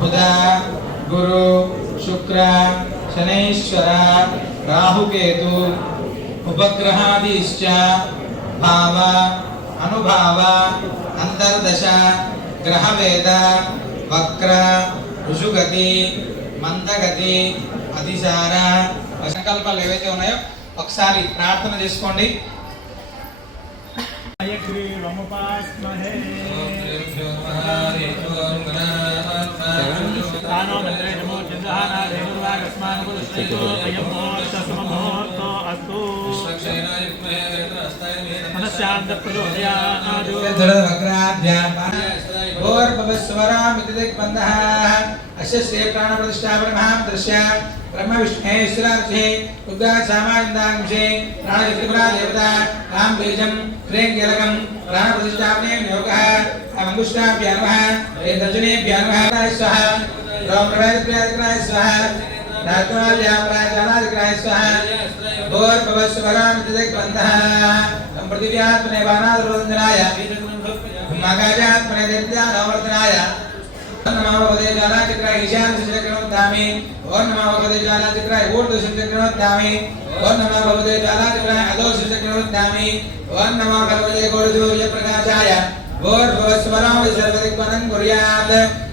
బుధ గురు శుక్ర శనైశ్వర రాహుకేతు ఉపగ్రహాదీశ్చ భావ అనుభావ అంతర్దశ గ్రహవేద వక్ర ఋషుగతి మందగతి అతిసార సంకల్పాలు ఏవైతే ఉన్నాయో ఒకసారి ప్రార్థన చేసుకోండి. అయ్యగ్రీవముపాస్మహే नो बलिरेजमो चिन्दानादेवुर्वागस्मानुपुरुषेतोऽयम्मोर्तसममुहूर्तो अस्तु। मनस्यान्तःपुरोदयानादुर्वक्राभ्यापानस्वरामितिदिक्बन्धः अस्य श्रीप्राणप्रतिष्ठापनमहां दृश्याम् ब्रह्मविष्णेश्वरार्थे उद्गासामानन्दांशे प्राणचक्रिपुरा देवता तां बीजं श्रेङ्गेलकं प्राणप्रतिष्ठापने योगः। अङ्गुष्टाभ्यानवः दर्जनेभ्यानवः स्वाहा राम प्रवेश प्रियकराय स्वाहा धातुवाल्यां प्रायजनादिकराय स्वाहा भोर भवस्व भगाम चिदेक बंधः तम पृथिव्यात्मने वानादरोधनाय मगाजात्मने दैत्यानवर्तनाय नमोपदेशानाचिक्राय ईशानशिशक्रमोत्थामि ओम नमोपदेशानाचिक्राय ऊर्ध्वशिशक्रमोत्थामि ओम नमोपदेशानाचिक्राय अधोशिशक्रमोत्थामि ओम नमो भगवते गोलसूर्यप्रकाशाय भोर भवस्वराम सर्वदिक्वनं कुर्यात्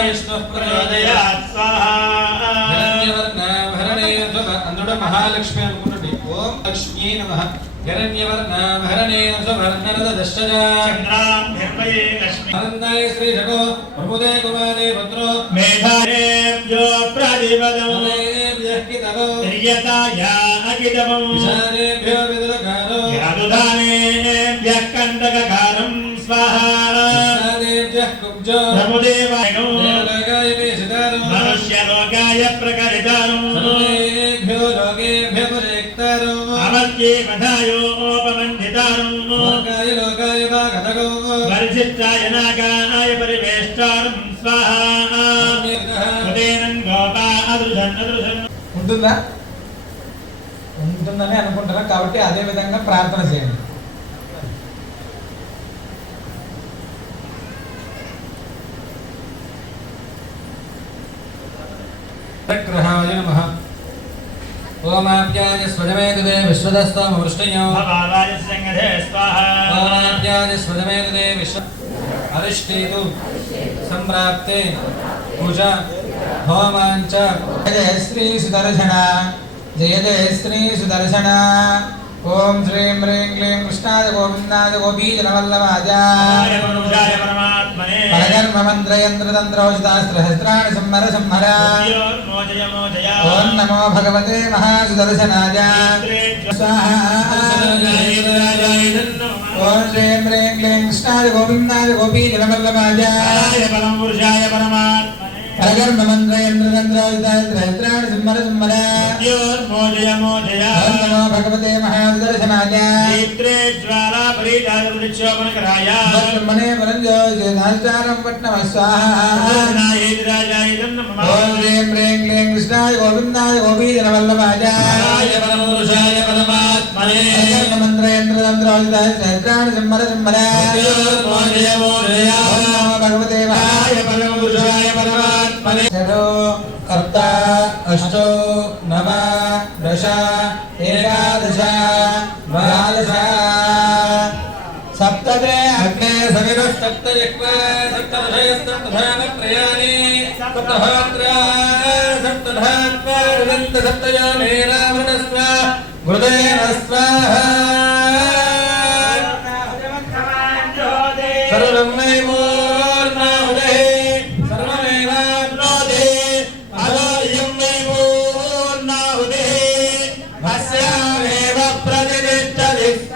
విష్ణుః ప్రచోదయాత్ స్వాహా అందుడు మహాలక్ష్మి అనుకున్నట్టు ఓం లక్ష్మీ నమః హిరణ్యవర్ణ భరణే సువర్ణరద దశజా చంద్రాభ్యర్పయే లక్ష్మి అనందాయ శ్రీ జగో ప్రభుదే కుమారే పుత్రో మేధారేభ్యో ప్రతిపదం హితవో హియతాయా వర్గే మఠాయోపమండితారం పరిచిత్తాయ నాగాయ పరివేష్టారం. స్వాహా. ఉంటుందా? ఉంటుందని అనుకుంటున్నాం. కాబట్టి అదే విధంగా ప్రార్థన చేయండి. గ్రహాయ నమః. ओमाप्याय स्वदमेतदे विश्वदस्ताम वृष्टियो भगवाय सिंहदे स्वाहा ओमाप्याय स्वदमेतदे विश्व अरिष्टेतु सम्प्राप्ते पूजा होमाञ्च जय श्री सुदर्शना जय जय श्री सुदर्शना ఓం శ్రీం హ్రీం క్లీం కృష్ణాయ గోవిందాయ గోపీజనవల్లవాజాయ పరగర్మ మంత్రయంత్రతంత్రౌషధాస్త్రహస్రాణి సంహర. సంహర ఓం నమో భగవతే మహాసుదర్శనాయ. ఓం శ్రీం హ్రీం క్లీం కృష్ణాయ గోవిందాయ గోపీజనవల్లవాజాయ పరగర్మ సహస్రాన్ని సింహర సింహర నమో భగవతే మహాదర్శనాయ మనే పరంజోచారం పట్నమ స్వాహం రేం రేం క్లీం కృష్ణాయ గోవిందాయ గోపీజనవల్లభాయ పరమపురుషాయ పరమాత్మనే మంత్రయంత్రతంత్రాయ సహస్రాన్ని సింహర సింహర अष्टो नव दश एकादश द्वादश सप्तते अग्ने सविदः सप्त यक्वा सप्तदशयस्तप्तधानप्रयाणे सप्तभात्रा सप्तधात्वा रुदन्त सप्तयामेरावृणस्व मृदेन स्वाहा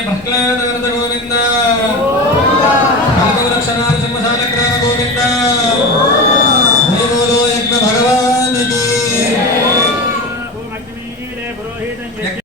മക്കളെ